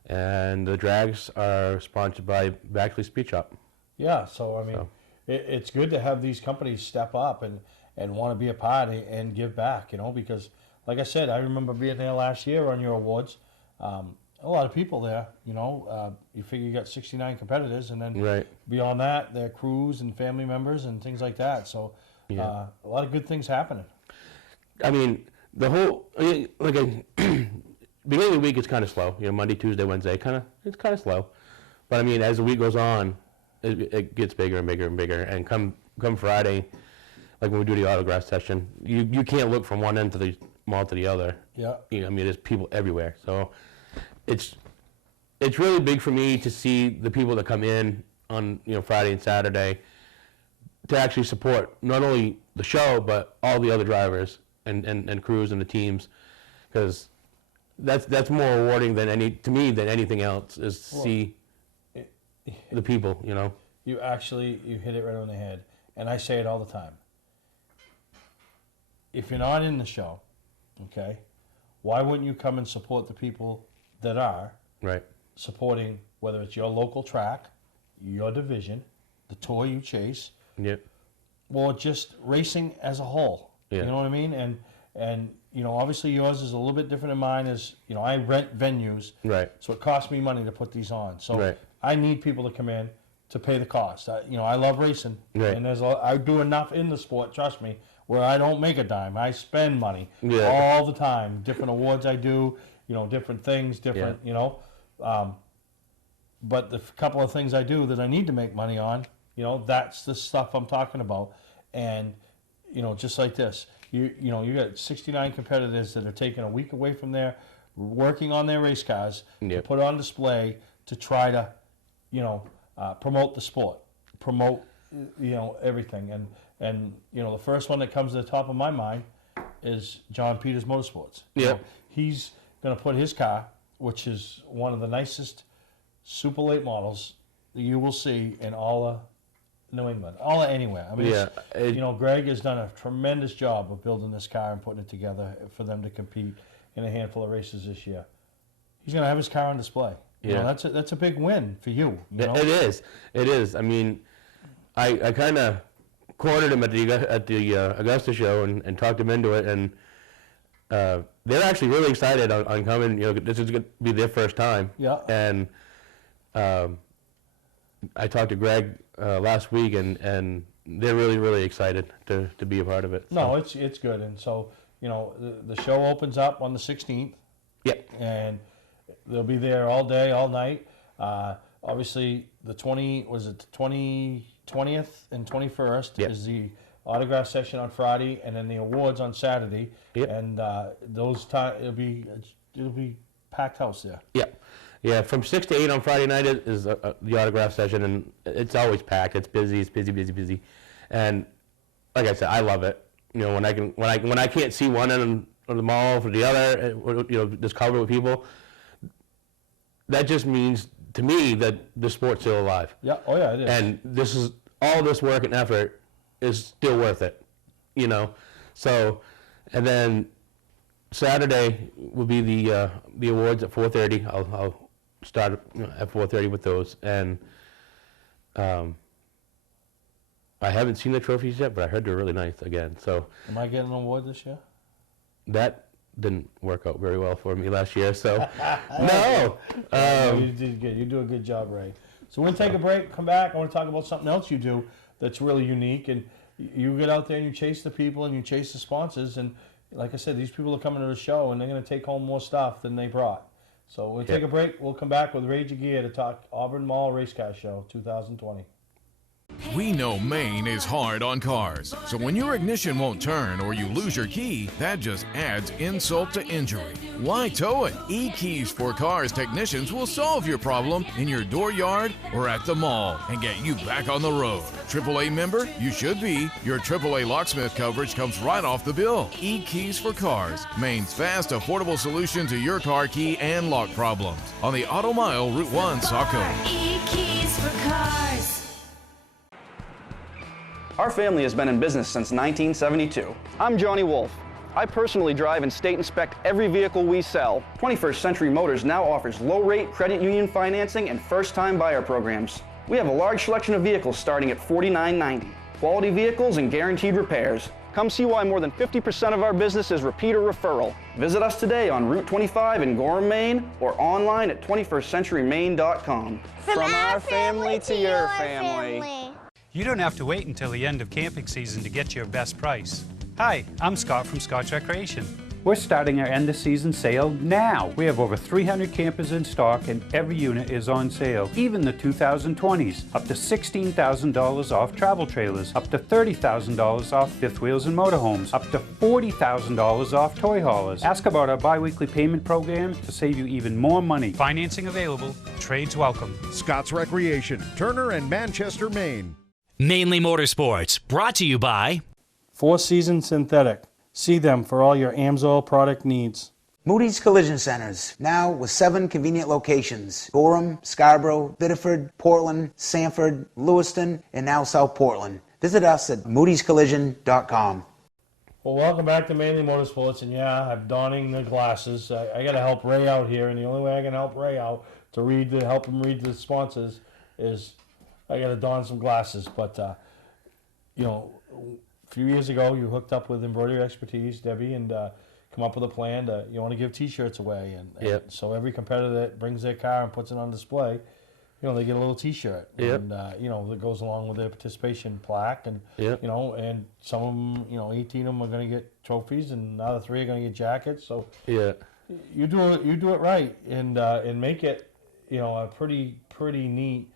and the drags are sponsored by Baxley Speed Shop. Yeah, so I mean, it's good to have these companies step up and want to be a part and give back, you know, because like I said, I remember being there last year on your awards. A lot of people there, you know. You figure you got 69 competitors, and then beyond that, they're crews and family members and things like that. So a lot of good things happening. I mean, the whole, beginning of the week is kind of slow. You know, Monday, Tuesday, Wednesday, it's kind of slow. But I mean, as the week goes on, it gets bigger and bigger and bigger. And come Friday, like when we do the autograph session, you can't look from one end to the mall to the other. Yeah. You know, I mean, there's people everywhere. So it's really big for me to see the people that come in on, you know, Friday and Saturday to actually support not only the show but all the other drivers and crews and the teams, because that's more rewarding than anything else is to see the people, you know. You hit it right on the head, and I say it all the time. If you're not in the show, okay, why wouldn't you come and support the people that are supporting, whether it's your local track, your division, the tour you chase, or just racing as a whole? You know what I mean? And you know, obviously yours is a little bit different than mine. Is, you know, I rent venues, so it costs me money to put these on. So I need people to come in to pay the cost. You know, I love racing, and I do enough in the sport, trust me, where I don't make a dime. I spend money all the time. Different awards I do, you know, different things, you know. But the couple of things I do that I need to make money on, you know, that's the stuff I'm talking about. And, you know, just like this, you know, you got 69 competitors that are taking a week away from their working on their race cars to put on display to try to, you know, promote the sport, promote, you know, everything. And you know, the first one that comes to the top of my mind is John Peters Motorsports. You know, he's going to put his car, which is one of the nicest super late models that you will see in all of New England, all of anywhere. I mean, you know, Greg has done a tremendous job of building this car and putting it together for them to compete in a handful of races this year. He's going to have his car on display. You know, that's a big win for you. You know? It is. I mean, I kind of cornered him at the Augusta show and talked him into it, and they're actually really excited on coming. You know, this is going to be their first time. Yeah. And I talked to Greg last week, and they're really, really excited to be a part of it. No, it's good, and so, you know, the show opens up on the 16th. Yep. And they'll be there all day, all night. Obviously, the 20th and 21st is the autograph session on Friday, and then the awards on Saturday. And those it'll be packed house there. Yeah, from 6 to 8 on Friday night is the autograph session, and it's always packed. It's busy. It's busy. And like I said, I love it. You know, when I can't see one end of the mall for the other, you know, just covered with people, that just means to me that the sport's still alive. Yeah. Oh yeah, it is. And all this work and effort is still worth it. You know, so, and then Saturday will be the awards at 4:30. I'll start at 4:30 with those, and I haven't seen the trophies yet, but I heard they're really nice again. So, am I getting an award this year? That didn't work out very well for me last year, so no. You did good. You do a good job, Ray. So we'll take a break, come back. I want to talk about something else you do that's really unique, and you get out there and you chase the people and you chase the sponsors, and like I said, these people are coming to the show, and they're going to take home more stuff than they brought. So we'll take a break. We'll come back with Rage of Gear to talk Auburn Mall Race Car Show 2020. We know Maine is hard on cars, so when your ignition won't turn or you lose your key, that just adds insult to injury. Why tow it? E-Keys for Cars technicians will solve your problem in your dooryard or at the mall and get you back on the road. AAA member? You should be. Your AAA locksmith coverage comes right off the bill. E-Keys for Cars, Maine's fast, affordable solution to your car key and lock problems. On the Auto Mile, Route 1, Saco. E-Keys for Cars. Our family has been in business since 1972. I'm Johnny Wolf. I personally drive and state inspect every vehicle we sell. 21st Century Motors now offers low-rate credit union financing and first-time buyer programs. We have a large selection of vehicles starting at $49.90. Quality vehicles and guaranteed repairs. Come see why more than 50% of our business is repeat or referral. Visit us today on Route 25 in Gorham, Maine, or online at 21stcenturymaine.com. From our family to your family. You don't have to wait until the end of camping season to get your best price. Hi, I'm Scott from Scott's Recreation. We're starting our end of season sale now. We have over 300 campers in stock and every unit is on sale, even the 2020s. Up to $16,000 off travel trailers, up to $30,000 off fifth wheels and motorhomes, up to $40,000 off toy haulers. Ask about our bi-weekly payment program to save you even more money. Financing available, trades welcome. Scott's Recreation, Turner and Manchester, Maine. Mainely Motorsports, brought to you by Four Season Synthetic. See them for all your AMSOIL product needs. Moody's Collision Centers, now with 7 convenient locations. Gorham, Scarborough, Biddeford, Portland, Sanford, Lewiston, and now South Portland. Visit us at moodyscollision.com. Well, welcome back to Mainly Motorsports, and yeah, I'm donning the glasses. I got to help Ray out here, and the only way I can help Ray out to help him read the sponsors is I got to don some glasses. But, you know, a few years ago, you hooked up with Embroidery Expertise, Debbie, and come up with a plan to, you want to give T-shirts away. And so every competitor that brings their car and puts it on display, you know, they get a little T-shirt. And, you know, that goes along with their participation plaque. And, you know, and some of them, you know, 18 of them are going to get trophies, and another 3 are going to get jackets. So you do it right and make it, you know, a pretty neat,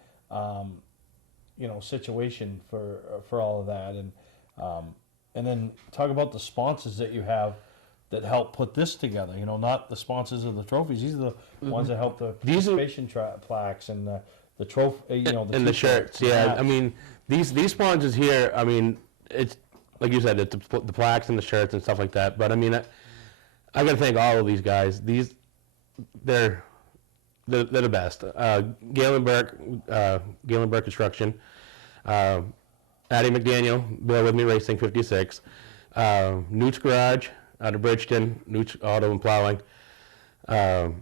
you know, situation for all of that. And then talk about the sponsors that you have that help put this together. You know, not the sponsors of the trophies. These are the ones that help the participation plaques and the trophy. You know, the shirts. Yeah, I mean, these sponsors here. I mean, it's like you said, it's the plaques and the shirts and stuff like that. But I mean, I got to thank all of these guys. They're the best. Galen Burke Construction. Addie McDaniel, Bear With Me Racing 56, Newt's Garage out of Bridgeton, Newt's Auto and Plowing, A&G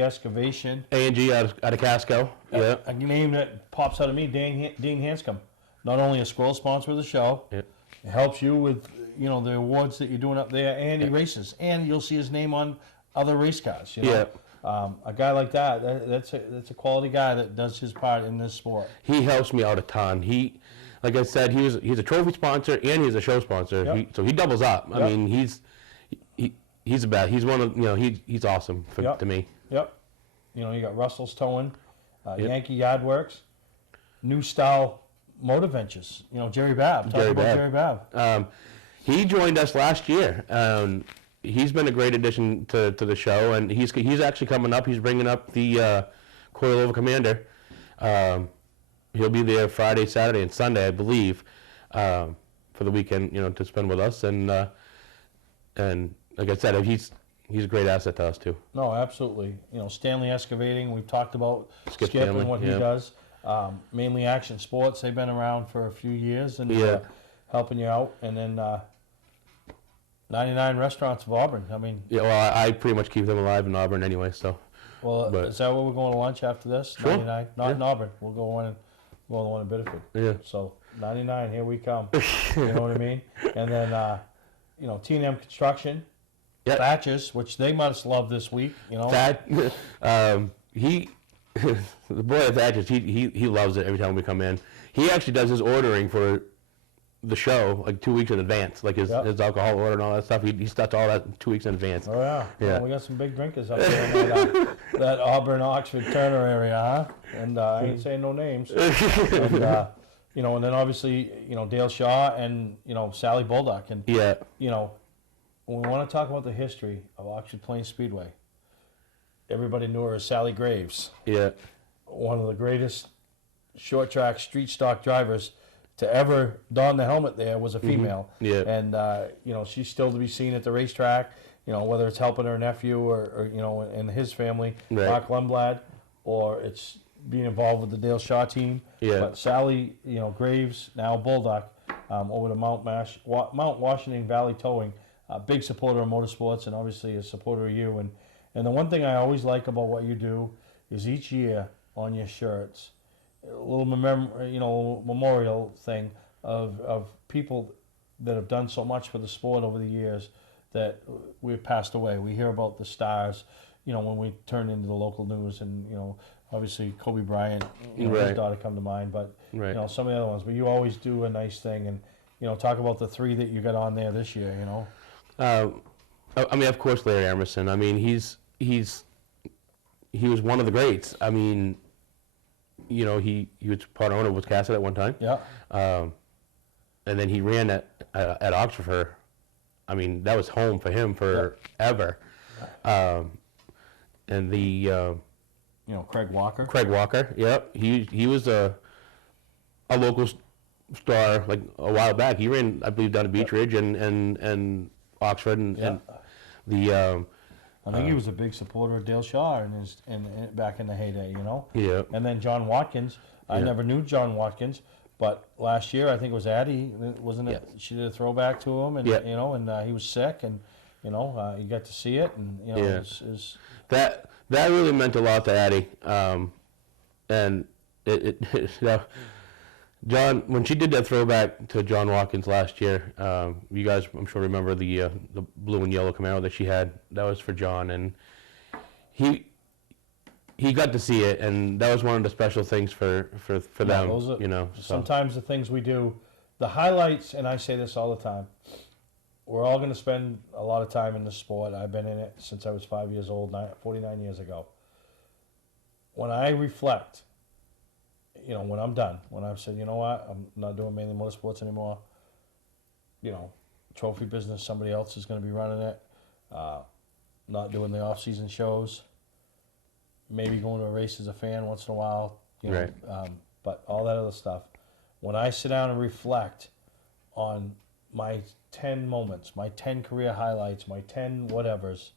Excavation. A&G out of Casco. A name that pops out of me, Dean Hanscom. Not only a scroll sponsor of the show, it helps you with, you know, the awards that you're doing up there, and he races, and you'll see his name on other race cars. You know? A guy like that's a quality guy that does his part in this sport. He helps me out a ton. He, like I said, he's a trophy sponsor and he's a show sponsor. So he doubles up. I mean, he's the best. He's one of, you know, he's awesome to me. You know, you got Russell's Towing, Yankee Yard Works, New Style Motor Ventures. You know, Jerry Babb. Jerry Babb. He joined us last year. He's been a great addition to the show, and he's actually coming up. He's bringing up the Coilover Commander. He'll be there Friday, Saturday, and Sunday, I believe, for the weekend. You know, to spend with us, and like I said, he's a great asset to us too. No, absolutely. You know, Stanley Excavating. We've talked about Skip Stanley, and what he does. Mainly Action Sports. They've been around for a few years and helping you out, and then. 99 Restaurants of Auburn. I mean, well, I pretty much keep them alive in Auburn anyway. So, is that where we're going to lunch after this? Sure. 99, not in Auburn. We'll go on the one in Biddeford. So 99, here we come. You know what I mean? And then, you know, T&M Construction, Thatchers, which they must love this week. You know, the boy at Thatchers, he loves it every time we come in. He actually does his ordering for the show like 2 weeks in advance, like his alcohol order and all that stuff. He starts all that 2 weeks in advance. Oh yeah. Well, we got some big drinkers up there in that Auburn, Oxford, Turner area, huh? And I ain't saying no names. And, you know, and then obviously, you know, Dale Shaw and, you know, Sally Bulldog. And, you know, when we want to talk about the history of Oxford Plains Speedway, everybody knew her as Sally Graves. Yeah. One of the greatest short track street stock drivers to ever don the helmet there was a female. Yeah. And, you know, she's still to be seen at the racetrack, you know, whether it's helping her nephew or you know, and his family, Mark Lundblad, or it's being involved with the Dale Shaw team. Yeah. But Sally, you know, Graves, now Bulldog, over to Mount Washington Valley Towing, big supporter of motorsports and obviously a supporter of you. And the one thing I always like about what you do is each year on your shirts, a little memorial thing of people that have done so much for the sport over the years that we've passed away. We hear about the stars, you know, when we turn into the local news, and you know, obviously Kobe Bryant, you know, his daughter come to mind, but you know, some of the other ones. But you always do a nice thing, and you know, talk about the three that you got on there this year. You know, I mean, of course, Larry Emerson. I mean, he was one of the greats. I mean, you know, he was part owner of Wiscasset at one time. Yeah. And then he ran at Oxford for, I mean, that was home for him forever. And the you know, Craig Walker. Craig Walker, yep. He was a local star like a while back. He ran, I believe, down to Beach Ridge and Oxford and the. I think he was a big supporter of Dale Shaw back in the heyday, you know. Yeah. And then John Watkins. I never knew John Watkins, but last year I think it was Addie, wasn't it? She did a throwback to him, and you know, and he was sick, and you know, you got to see it, and you know, it was that really meant a lot to Addie, and it John, when she did that throwback to John Watkins last year, you guys, I'm sure, remember the blue and yellow Camaro that she had. That was for John, and he got to see it, and that was one of the special things for them. You know, sometimes the things we do, the highlights, and I say this all the time. We're all going to spend a lot of time in the sport. I've been in it since I was 5 years old, 49 years ago. When I reflect, you know, when I'm done, when I've said, you know what, I'm not doing Mainly Motorsports anymore, you know, trophy business, somebody else is going to be running it, not doing the off-season shows, maybe going to a race as a fan once in a while, you know, but all that other stuff. When I sit down and reflect on my 10 moments, my 10 career highlights, my 10 whatevers,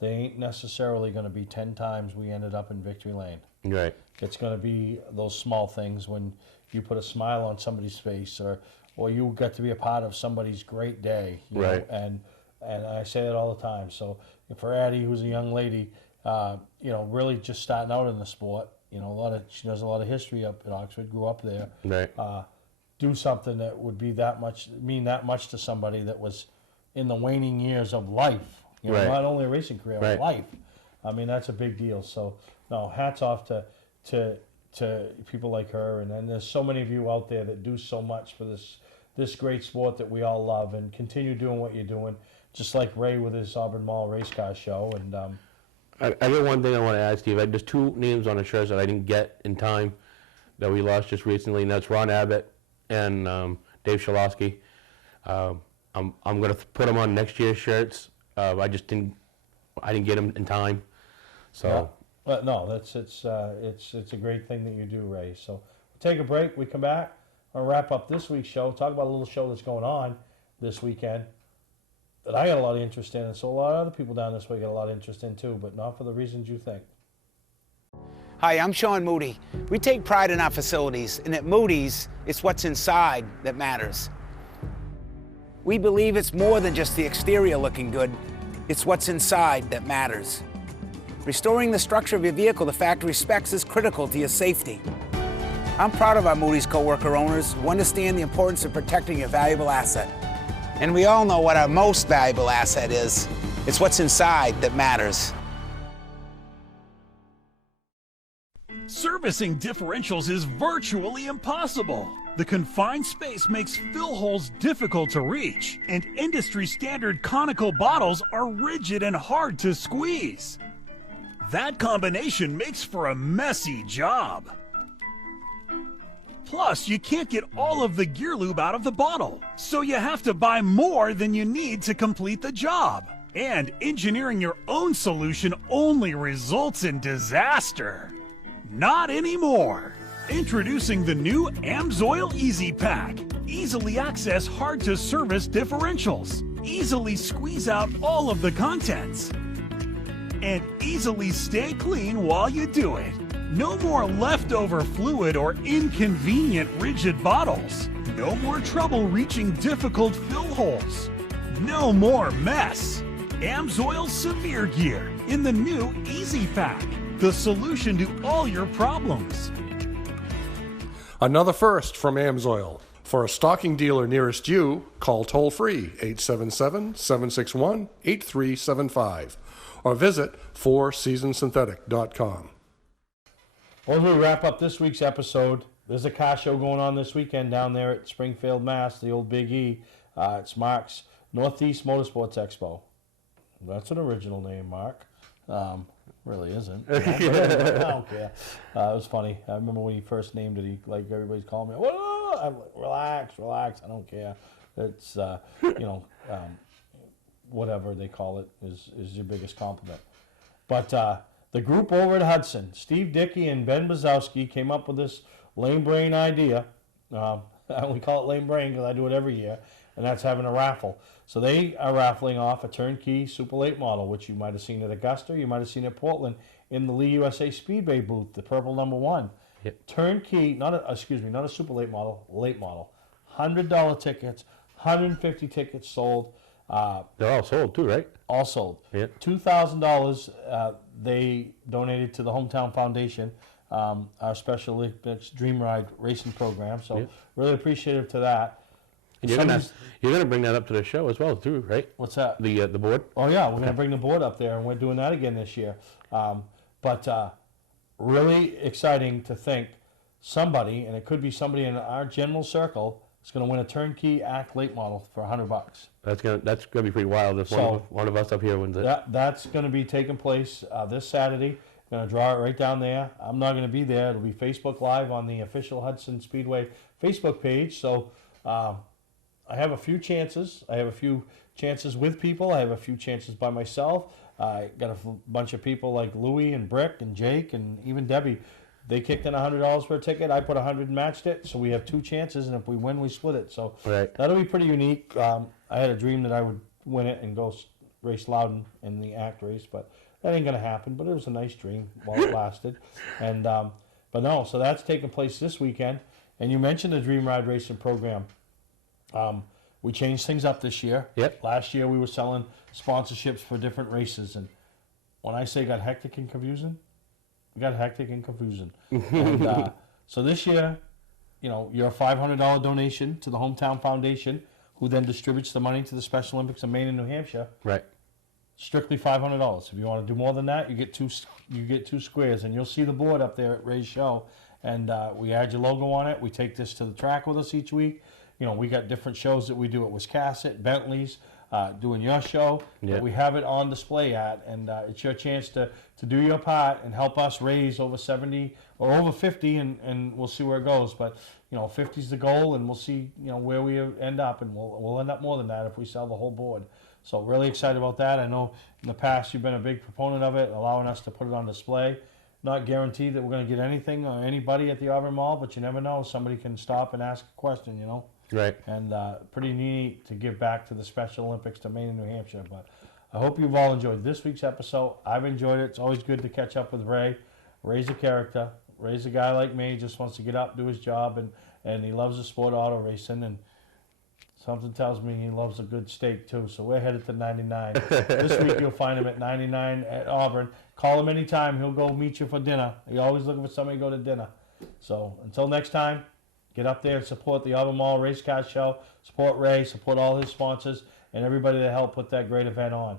they ain't necessarily going to be 10 times we ended up in victory lane. Right. It's going to be those small things when you put a smile on somebody's face, or you got to be a part of somebody's great day. You know? And I say that all the time. So for Addie, who's a young lady, you know, really just starting out in the sport, you know, she knows a lot of history up at Oxford, grew up there. Right. Do something that would be mean that much to somebody that was in the waning years of life. You know, not only a racing career, but life. I mean, that's a big deal. So, no, hats off to people like her, and then there's so many of you out there that do so much for this great sport that we all love, and continue doing what you're doing, just like Ray with his Auburn Mall race car show. And I got one thing I want to add, Steve. There's two names on the shirts that I didn't get in time that we lost just recently, and that's Ron Abbott and Dave Shalosky. I'm going to put them on next year's shirts. I didn't get them in time. So. But no, it's a great thing that you do, Ray. So we'll take a break. We come back. I'll wrap up this week's show. Talk about a little show that's going on this weekend that I got a lot of interest in, and so a lot of other people down this way got a lot of interest in too, but not for the reasons you think. Hi, I'm Sean Moody. We take pride in our facilities, and at Moody's, it's what's inside that matters. We believe it's more than just the exterior looking good. It's what's inside that matters. Restoring the structure of your vehicle to factory specs is critical to your safety. I'm proud of our Moody's co-worker owners who understand the importance of protecting your valuable asset. And we all know what our most valuable asset is. It's what's inside that matters. Servicing differentials is virtually impossible. The confined space makes fill holes difficult to reach, and industry-standard conical bottles are rigid and hard to squeeze. That combination makes for a messy job. Plus, you can't get all of the gear lube out of the bottle, so you have to buy more than you need to complete the job. And engineering your own solution only results in disaster. Not anymore. Introducing the new AMSOIL Easy Pack. Easily access hard-to-service differentials. Easily squeeze out all of the contents. And easily stay clean while you do it. No more leftover fluid or inconvenient rigid bottles. No more trouble reaching difficult fill holes. No more mess. AMSOIL Severe Gear in the new Easy Pack. The solution to all your problems. Another first from AMSOIL. For a stocking dealer nearest you, call toll-free 877-761-8375 or visit fourseasonsynthetic.com. Well, as we wrap up this week's episode, there's a car show going on this weekend down there at Springfield, Mass., the old Big E. It's Mark's Northeast Motorsports Expo. That's an original name, Mark. Really isn't. I don't care. It was funny. I remember when he first named it, everybody's calling me, whoa, I'm like, relax, I don't care. It's, whatever they call it is your biggest compliment. But the group over at Hudson, Steve Dickey and Ben Bazowski, came up with this lame brain idea. I only call it lame brain because I do it every year, and that's having a raffle. So they are raffling off a turnkey Super Late model, which you might have seen at Augusta, you might have seen at Portland, in the Lee USA Speedway booth, the purple #1. Yep. Turnkey, not a Super Late model, late model. $100 tickets, 150 tickets sold. They're all sold too, right? All sold. Yep. $2,000 they donated to the Hometown Foundation, our Special Olympics Dream Ride racing program. So Yep. really appreciative to that. You're gonna bring that up to the show as well too, right? What's that? The board. Oh yeah, we're gonna bring the board up there, and we're doing that again this year. But really exciting to think somebody, and it could be somebody in our general circle, is gonna win a turnkey ACT late model for $100. That's gonna be pretty wild if one of us up here wins it. That's gonna be taking place this Saturday. Gonna draw it right down there. I'm not gonna be there. It'll be Facebook Live on the official Hudson Speedway Facebook page. So. I have a few chances. I have a few chances with people. I have a few chances by myself. I got a bunch of people like Louie and Brick and Jake and even Debbie. They kicked in $100 for a ticket. I put 100 and matched it. So we have two chances, and if we win, we split it. So that'll be pretty unique. I had a dream that I would win it and go race Loudon in the ACT race, but that ain't gonna happen. But it was a nice dream while it lasted. And but no, so that's taking place this weekend. And you mentioned the Dream Ride Racing program. We changed things up this year. Yep. Last year we were selling sponsorships for different races, and when I say got hectic and confusing, it got hectic and confusing. And, so this year, you're a $500 donation to the Hometown Foundation, who then distributes the money to the Special Olympics of Maine and New Hampshire. Right. Strictly $500. If you want to do more than that, you get two squares, and you'll see the board up there at Ray's show. And we add your logo on it. We take this to the track with us each week. We got different shows that we do at Wiscasset, Bentley's, doing your show. Yeah. We have it on display at, and it's your chance to do your part and help us raise over 70 or over 50, and we'll see where it goes. But 50 is the goal, and we'll see where we end up, and we'll end up more than that if we sell the whole board. So really excited about that. I know in the past you've been a big proponent of it, allowing us to put it on display. Not guaranteed that we're going to get anything or anybody at the Auburn Mall, but you never know. Somebody can stop and ask a question, Right. And pretty neat to give back to the Special Olympics to Maine and New Hampshire. But I hope you've all enjoyed this week's episode. I've enjoyed it. It's always good to catch up with Ray. Ray's a character. Ray's a guy like me. Just wants to get up, do his job, and he loves the sport auto racing. And something tells me he loves a good steak too. So we're headed to 99. This week you'll find him at 99 at Auburn. Call him anytime. He'll go meet you for dinner. He's always looking for somebody to go to dinner. So until next time, get up there and support the Auburn Mall Race Car Show. Support Ray. Support all his sponsors and everybody that helped put that great event on.